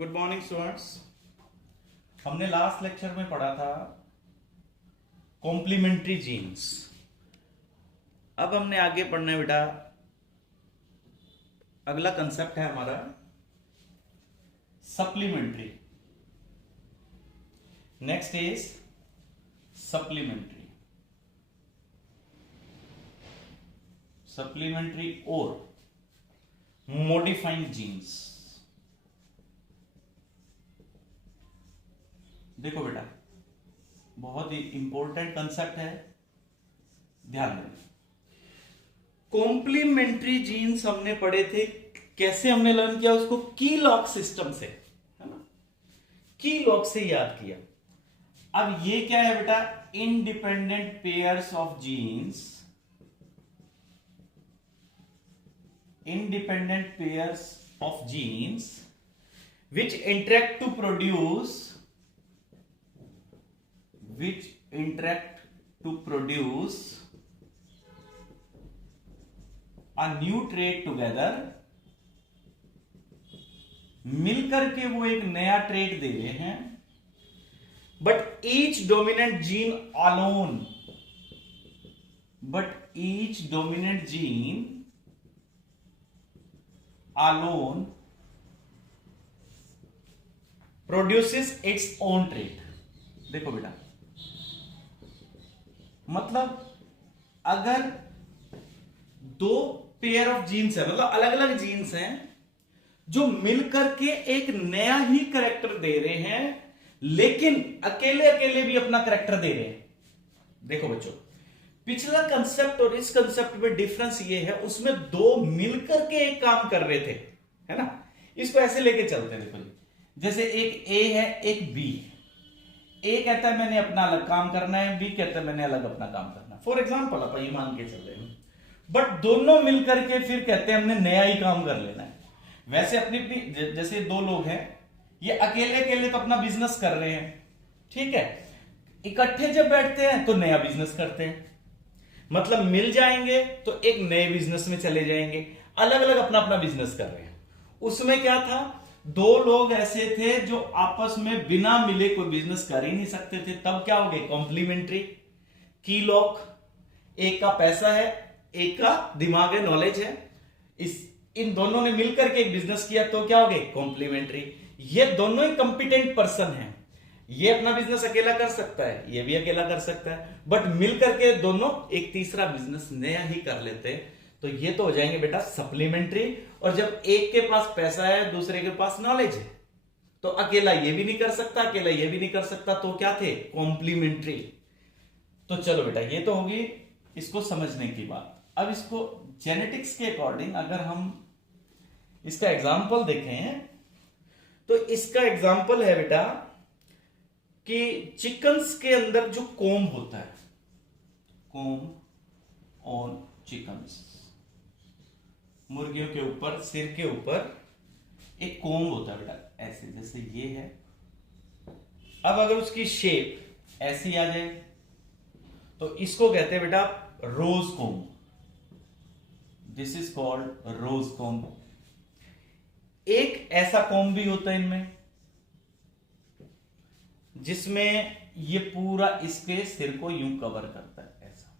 Good morning students. हमने last lecture में पढ़ा था कॉम्प्लीमेंट्री जीन्स। अब हमने आगे पढ़ना है बेटा, अगला कंसेप्ट है हमारा सप्लीमेंट्री। नेक्स्ट इज सप्लीमेंट्री और मॉडिफाइंग जीन्स। देखो बेटा, बहुत ही इंपॉर्टेंट कंसेप्ट है, ध्यान देना। कॉम्प्लीमेंट्री जीन्स हमने पढ़े थे, कैसे हमने लर्न किया उसको? की लॉक सिस्टम से, है ना, की लॉक से याद किया। अब ये क्या है बेटा? Independent pairs of genes, independent pairs of genes which interact to produce a new trait together। मिलकर के वो एक नया ट्रेट दे रहे हैं, but each dominant gene alone produces its own trait। देखो बेटा, मतलब अगर दो पेयर ऑफ जीन्स है, मतलब अलग अलग जीन्स हैं जो मिलकर के एक नया ही करेक्टर दे रहे हैं, लेकिन अकेले अकेले भी अपना करेक्टर दे रहे हैं। देखो बच्चों, पिछला कंसेप्ट और इस कंसेप्ट में डिफरेंस ये है, उसमें दो मिलकर के एक काम कर रहे थे, है ना। इसको ऐसे लेके चलते हैं। देखो, जैसे एक ए है, एक बी। ए कहता है मैंने अपना अलग काम करना है, बी कहता है मैंने अलग अपना काम करना है। फॉर एग्जाम्पल आप ये मान के चल रहे हैं, बट दोनों मिलकर के फिर कहते हैं हमने नया ही काम कर लेना है। वैसे अपनी अपनी, जैसे दो लोग हैं, ये अकेले अकेले तो अपना बिजनेस कर रहे हैं, ठीक है। इकट्ठे जब बैठते हैं तो नया बिजनेस करते हैं, मतलब मिल जाएंगे तो एक नए बिजनेस में चले जाएंगे। अलग अलग अपना अपना बिजनेस कर रहे हैं। उसमें क्या था? दो लोग ऐसे थे जो आपस में बिना मिले कोई बिजनेस कर ही नहीं सकते थे। तब क्या हो गए? कॉम्प्लीमेंट्री, की लॉक। एक का पैसा है, एक का दिमाग है, नॉलेज है। इन दोनों ने मिलकर के एक बिजनेस किया तो क्या हो गए? कॉम्प्लीमेंट्री। ये दोनों ही कंपिटेंट पर्सन हैं। ये अपना बिजनेस अकेला कर सकता है, ये भी अकेला कर सकता है, बट मिलकर के दोनों एक तीसरा बिजनेस नया ही कर लेते हैं। तो ये तो हो जाएंगे बेटा सप्लीमेंट्री। और जब एक के पास पैसा है, दूसरे के पास नॉलेज है, तो अकेला ये भी नहीं कर सकता, अकेला ये भी नहीं कर सकता, तो क्या थे? कॉम्प्लीमेंट्री। तो चलो बेटा, ये तो होगी इसको समझने की बात। अब इसको जेनेटिक्स के अकॉर्डिंग अगर हम इसका एग्जाम्पल देखें, तो इसका एग्जाम्पल है बेटा कि चिकन्स के अंदर जो कोम्ब होता है, कोम्ब ऑन चिकन्स, मुर्गियों के ऊपर, सिर के ऊपर एक कोम्ब होता है बेटा, ऐसे जैसे ये है। अब अगर उसकी शेप ऐसी आ जाए तो इसको कहते हैं बेटा rose comb. This is called rose comb. एक ऐसा कोम्ब भी होता है इनमें जिसमें ये पूरा इसके सिर को यूं कवर करता है, ऐसा।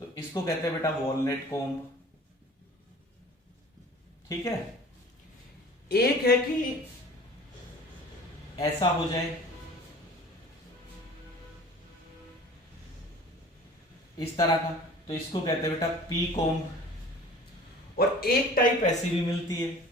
तो इसको कहते हैं बेटा वॉलनट कोम्ब, ठीक है। एक है कि ऐसा हो जाए, इस तरह का, तो इसको कहते हैं बेटा पी कोम्ब। और एक टाइप ऐसी भी मिलती है,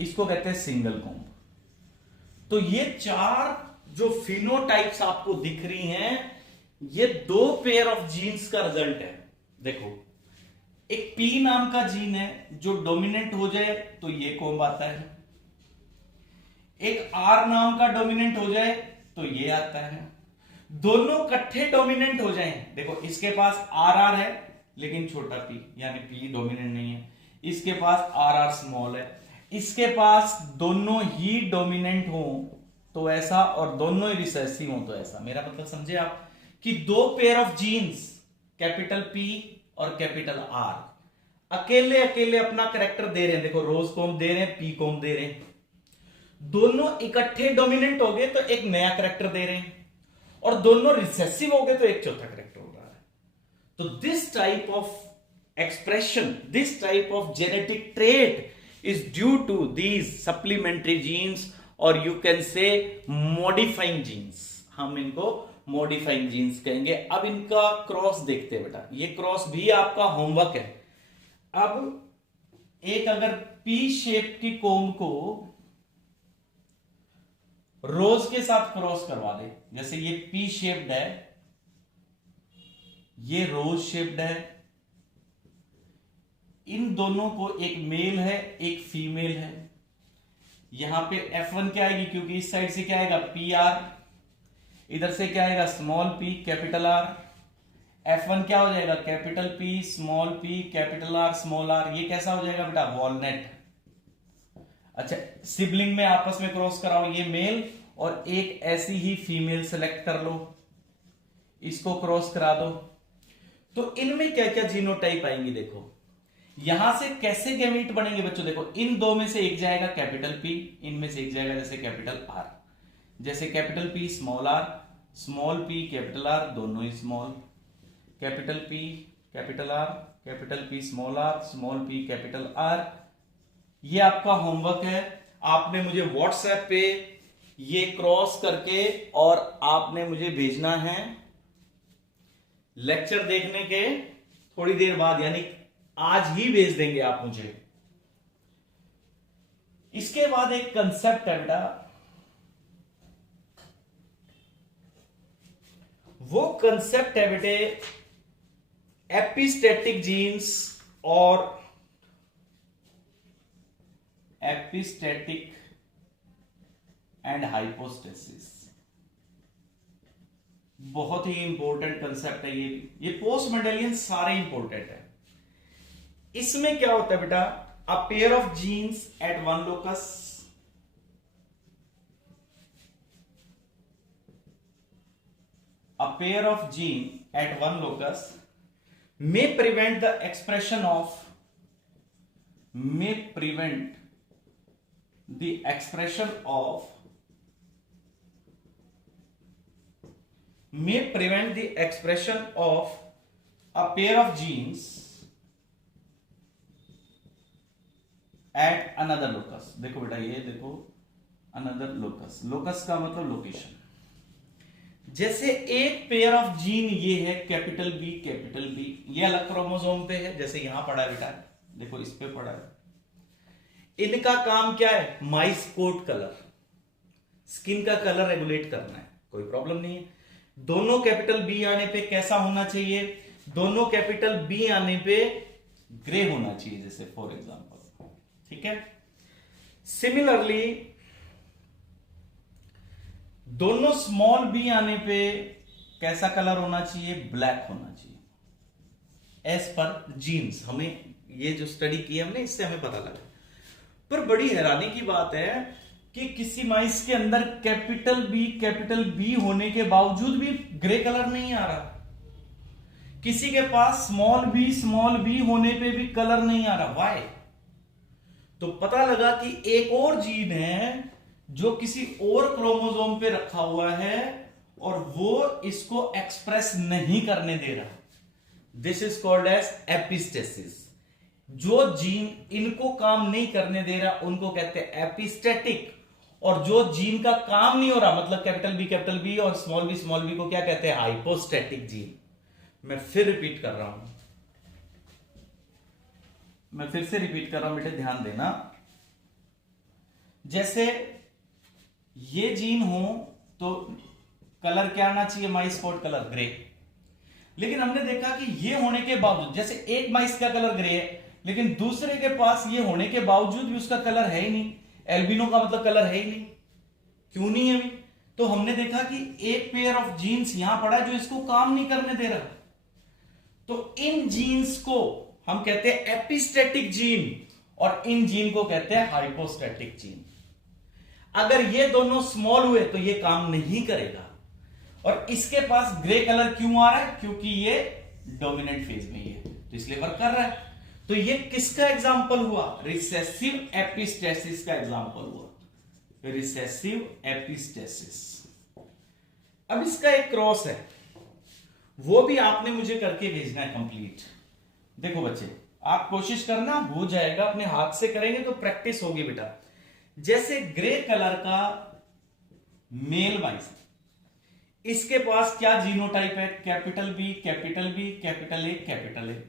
इसको कहते हैं सिंगल कोम्ब। तो ये चार जो फिनोटाइप्स आपको दिख रही हैं, ये दो पेयर ऑफ जीन्स का रिजल्ट है। देखो, एक पी नाम का जीन है, जो डोमिनेंट हो जाए तो ये कोम्ब आता है। एक आर नाम का डोमिनेंट हो जाए तो ये आता है। दोनों इकट्ठे डोमिनेंट हो जाएं, देखो इसके पास आर आर है लेकिन छोटा पी, यानी पी डोमिनेंट नहीं है। इसके पास आर आर स्मॉल है। इसके पास दोनों ही डोमिनेंट हो तो ऐसा, और दोनों ही रिसेसिव हो तो ऐसा। मेरा मतलब समझे आप, कि दो pair of genes capital P और कैपिटल आर अकेले अकेले अपना कैरेक्टर दे रहे हैं, देखो रोज कॉम दे रहे हैं, पी कॉम दे रहे हैं, दोनों इकट्ठे डोमिनेंट हो गए तो एक नया कैरेक्टर दे रहे हैं, और दोनों रिसेसिव हो गए तो एक चौथा कैरेक्टर हो रहा है। तो this type of expression, this type of genetic trait is due to these supplementary genes, or you can say modifying genes। हम इनको modifying genes कहेंगे। अब इनका क्रॉस देखते हैं बेटा, ये क्रॉस भी आपका होमवर्क है। अब एक अगर पी शेप की कोम को रोज के साथ क्रॉस करवा दे, जैसे ये पी शेप्ड है, ये रोज शेप्ड है, इन दोनों को एक मेल है एक फीमेल है, यहां पे F1 क्या आएगी, क्योंकि इस साइड से क्या आएगा पी आर, इधर से क्या आएगा small P capital are, F1 क्या हो जाएगा capital P small P capital R small R. ये कैसा हो जाएगा बेटा वॉलनट। अच्छा, सिबलिंग में आपस में क्रॉस कराओ, ये मेल और एक ऐसी ही फीमेल सेलेक्ट कर लो, इसको क्रॉस करा दो, तो इनमें क्या क्या जीनोटाइप आएंगे। देखो यहां से कैसे गैमीट बनेंगे बच्चों, देखो इन दो में से एक जाएगा कैपिटल पी, इनमें से एक जाएगा जैसे कैपिटल आर, जैसे capital P small P capital R, दोनों ही small, capital P capital R, capital P small P capital R. ये आपका होमवर्क है, आपने मुझे व्हाट्सएप पे ये क्रॉस करके और आपने मुझे भेजना है लेक्चर देखने के थोड़ी देर बाद, यानी आज ही भेज देंगे आप मुझे। इसके बाद एक कंसेप्ट है बेटा, वो कंसेप्ट है बेटे एपिस्टेटिक जीन्स और एपिस्टेटिक एंड हाइपोस्टेसिस। बहुत ही इंपॉर्टेंट कंसेप्ट है ये पोस्ट मेंडेलियन सारे इंपॉर्टेंट है। इसमें क्या होता है बेटा, a pair of genes at one locus at one locus may prevent the expression of a pair of genes at another locus। देखो बेटा ये देखो another locus का मतलब लोकेशन। जैसे एक पेयर ऑफ जीन ये है कैपिटल बी, ये अलग क्रोमोसोम पे है, जैसे यहां पड़ा है बेटा, देखो इस पे पड़ा है। इनका काम क्या है, माइस कोट कलर, स्किन का कलर रेगुलेट करना है, कोई प्रॉब्लम नहीं है। दोनों कैपिटल बी आने पे कैसा होना चाहिए, दोनों कैपिटल बी आने पे ग्रे होना चाहिए, जैसे फॉर एग्जांपल, ठीक है। सिमिलरली दोनों स्मॉल बी आने पे कैसा कलर होना चाहिए, ब्लैक होना चाहिए, एज पर जीन्स। हमें ये जो स्टडी की हमने, इससे हमें पता लगा। पर बड़ी हैरानी की बात है कि किसी माइस के अंदर कैपिटल बी होने के बावजूद भी ग्रे कलर नहीं आ रहा, किसी के पास स्मॉल बी होने पे भी कलर नहीं आ रहा। व्हाई? तो पता लगा कि एक और जीन है जो किसी और क्रोमोसोम पे रखा हुआ है और वो इसको एक्सप्रेस नहीं करने दे रहा। This is called as epistasis. जो जीन इनको काम नहीं करने दे रहा उनको कहते हैं एपिस्टेटिक, और जो जीन का काम नहीं हो रहा, मतलब कैपिटल बी और स्मॉल बी को क्या कहते हैं, हाइपोस्टेटिक जीन। मैं फिर रिपीट कर रहा हूं, बेटे ध्यान देना। जैसे ये जीन हो तो कलर क्या आना चाहिए, माइस स्पॉट कलर ग्रे, लेकिन हमने देखा कि ये होने के बावजूद, जैसे एक माइस का कलर ग्रे है लेकिन दूसरे के पास ये होने के बावजूद भी उसका कलर है ही नहीं, एल्बिनो का मतलब कलर है ही नहीं। क्यों नहीं है अभी? तो हमने देखा कि एक पेयर ऑफ जीन्स यहां पड़ा जो इसको काम नहीं करने दे रहा। तो इन जीन्स को हम कहते हैं एपिस्टेटिक जीन और इन जीन को कहते हैं हाइपोस्टेटिक जीन। अगर ये दोनों स्मॉल हुए तो ये काम नहीं करेगा, और इसके पास ग्रे कलर क्यों आ रहा है, क्योंकि ये डोमिनेंट फेज में ही है, तो इसलिए वर्क कर रहा है। तो ये किसका एग्जाम्पल हुआ? रिसेसिव एपिस्टेसिस का एग्जाम्पल हुआ, रिसेसिव एपिस्टेसिस। अब इसका एक क्रॉस है, वो भी आपने मुझे करके भेजना है कंप्लीट। देखो बच्चे, आप कोशिश करना, हो जाएगा, अपने हाथ से करेंगे तो प्रैक्टिस होगी बेटा। जैसे ग्रे कलर का मेल माइस, इसके पास क्या जीनोटाइप है? Capital B, capital B, capital A, capital A.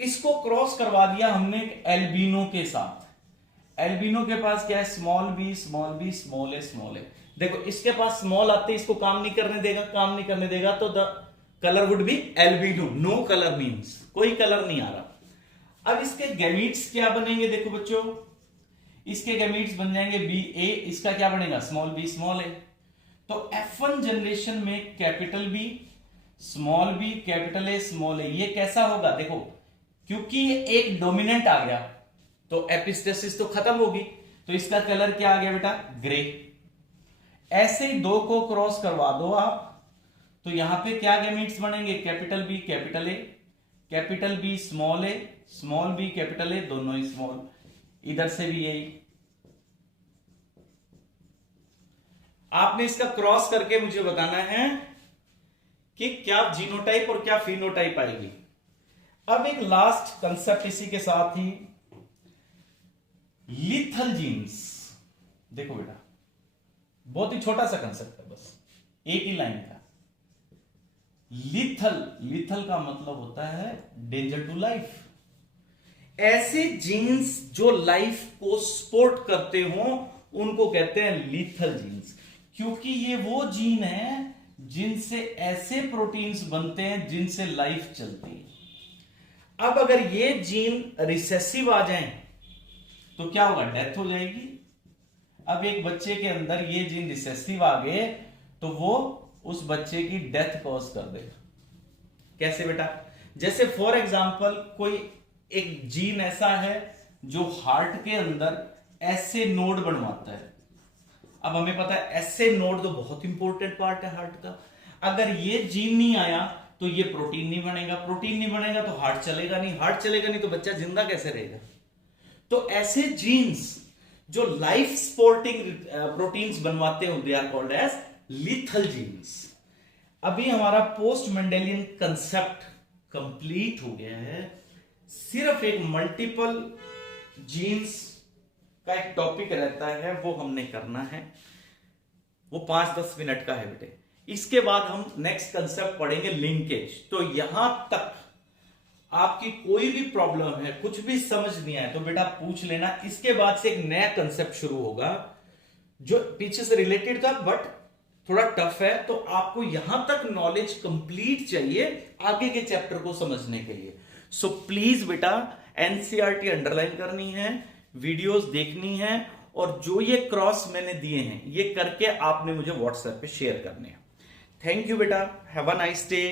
इसको क्रॉस करवा दिया हमने एल्बिनो के साथ। एल्बिनो के पास क्या है? Small B, small B, small A, small A. देखो इसके पास स्मॉल आते, इसको काम नहीं करने देगा, काम नहीं करने देगा, तो the colour would be albino. No colour means कोई कलर नहीं आ रहा। अब इसके गैमीट्स क्या बनेंगे? देखो बच्चों, इसके गैमीट्स बन जाएंगे बी ए, इसका क्या बनेगा? Small B, small A. तो F1 जनरेशन में capital B, small B, capital A, small A, ये कैसा होगा? देखो क्योंकि ये एक डोमिनेंट आ गया तो एपिस्टेसिस तो खत्म होगी, तो इसका कलर क्या आ गया बेटा? ग्रे। ऐसे ही दो को क्रॉस करवा दो आप, तो यहां पे क्या गैमीट्स बनेंगे? Capital B, capital A, capital B, small A, small B, capital A, दोनों ही स्मॉल। इधर से भी यही। आपने इसका क्रॉस करके मुझे बताना है कि क्या जीनोटाइप और क्या फिनोटाइप आएगी। अब एक लास्ट कंसेप्ट इसी के साथ ही, लीथल जीन्स। देखो बेटा, बहुत ही छोटा सा कंसेप्ट है, बस एक ही लाइन का। लीथल, लीथल का मतलब होता है डेंजर टू लाइफ। ऐसे जीन्स जो लाइफ को सपोर्ट करते हो उनको कहते हैं लीथल जीन्स, क्योंकि ये वो जीन है जिनसे ऐसे प्रोटीन्स बनते हैं जिनसे लाइफ चलती है। अब अगर ये जीन रिसेसिव आ जाए तो क्या होगा? डेथ हो जाएगी। अब एक बच्चे के अंदर ये जीन रिसेसिव आ गए तो वो उस बच्चे की डेथ कॉज कर देगा। कैसे बेटा? जैसे फॉर एग्जांपल कोई एक जीन ऐसा है जो हार्ट के अंदर ऐसे नोड बनवाता है। अब हमें पता है ऐसे नोड तो बहुत इंपॉर्टेंट पार्ट है हार्ट का। अगर ये जीन नहीं आया तो ये प्रोटीन नहीं बनेगा, प्रोटीन नहीं बनेगा तो हार्ट चलेगा नहीं, हार्ट चलेगा नहीं तो बच्चा जिंदा कैसे रहेगा? तो ऐसे जीन्स जो लाइफ सपोर्टिंग प्रोटीन्स बनवाते हैं, they are called as lethal genes. अभी हमारा पोस्ट मेंडेलियन कंसेप्ट कंप्लीट हो गया है। सिर्फ एक मल्टीपल जीन्स का एक टॉपिक रहता है, वो हमने करना है, वो 5-10 मिनट का है बेटे। इसके बाद हम नेक्स्ट कंसेप्ट पढ़ेंगे लिंकेज। तो यहां तक आपकी कोई भी प्रॉब्लम है, कुछ भी समझ नहीं आया तो बेटा पूछ लेना। इसके बाद से एक नया कंसेप्ट शुरू होगा जो पीछे से रिलेटेड था बट थोड़ा टफ है, तो आपको यहां तक नॉलेज कंप्लीट चाहिए आगे के चैप्टर को समझने के लिए। सो प्लीज बेटा एनसीईआरटी अंडरलाइन करनी है, वीडियोस देखनी है, और जो ये क्रॉस मैंने दिए हैं ये करके आपने मुझे व्हाट्सएप पे शेयर करने हैं। थैंक यू बेटा, हैव अ नाइस डे।